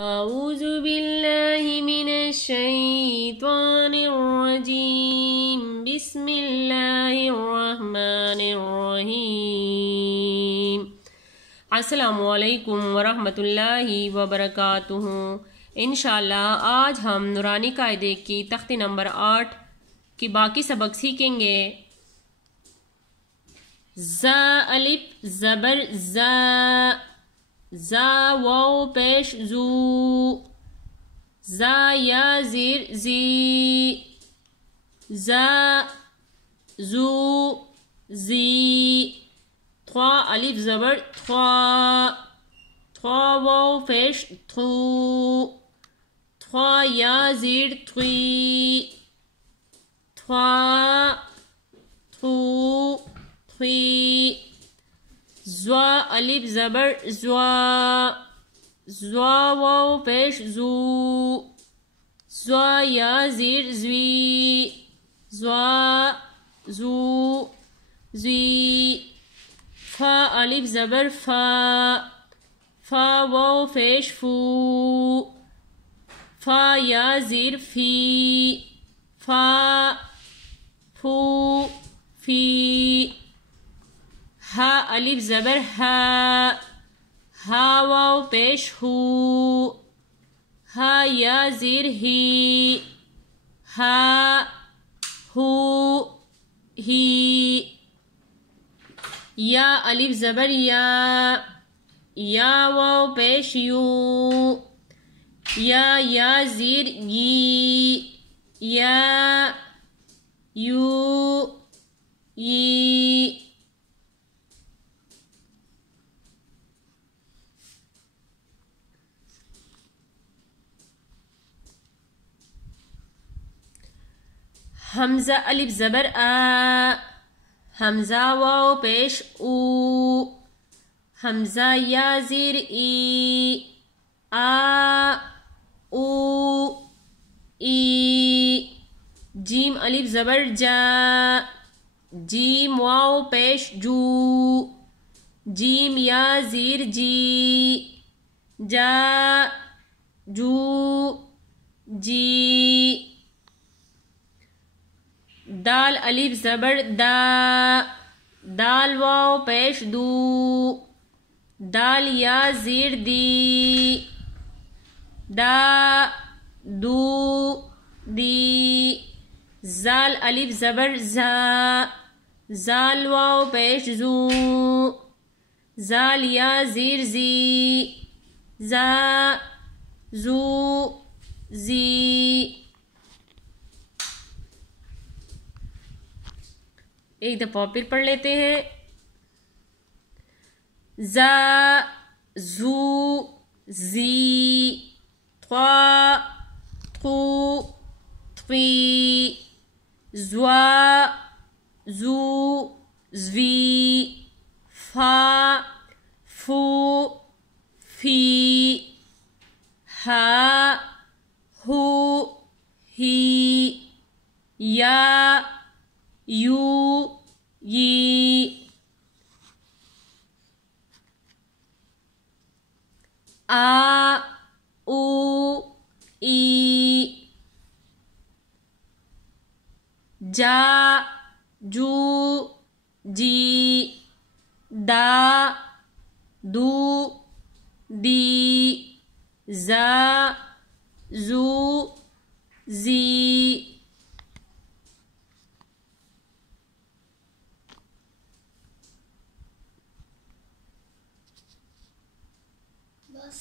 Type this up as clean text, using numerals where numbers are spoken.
أعوذ بالله من الشيطان الرجيم بسم الله الرحمن الرحيم السلام علیکم ورحمۃ اللہ وبرکاتہ۔ انشاءاللہ آج ہم نورانی قاعدے کی تختی نمبر 8 کی باقی سبق سیکھیں گے۔ زا الف زبر زا، زا واو پیش زو، زا یا زیر زی، زا زو زی، تھوا الف زبر تھوا، تھوا واو پیش تھو، تھوا یا زیر تھوی، تھوا تھو تھوی، زوا الف زبر زوا، زوا واو پیش زو، زوا یا زیر زوی، زوا زو زوی، فا الف زبر فا، فا واو پیش فو، فا یا زیر فی، فا فو فی، ہا الف زبر ہا، ہا واو پیش ہو، ہا یا زیر ہی، ہا ہو ہی، یا الف زبر یا، یا واو پیش یو، یا زیر یی، یا یو یی، حمزہ الف زبر آ، حمزہ واو پیش او، حمزہ یا زیر ای، آ او ای، جیم الف زبر جا، جیم واو پیش جو، جیم یا زیر جی، جا جو جی، دال الف زبر دا، دال واو پیش دو، دال یا زیر دی، دا دو دی، زال الف زبر زا، زال واو پیش زو، زال یا زیر زی، زا زو زی، ایک دفعہ پھر پڑھ لیتے ہیں۔ زا زو زی، تھوا تھو تھوی، زوا زو زوی، فا فو فی، ہا ہو ہی، یا یو یی، آ او ای، جا جو جی، دا دو دی، زا زو زی، بس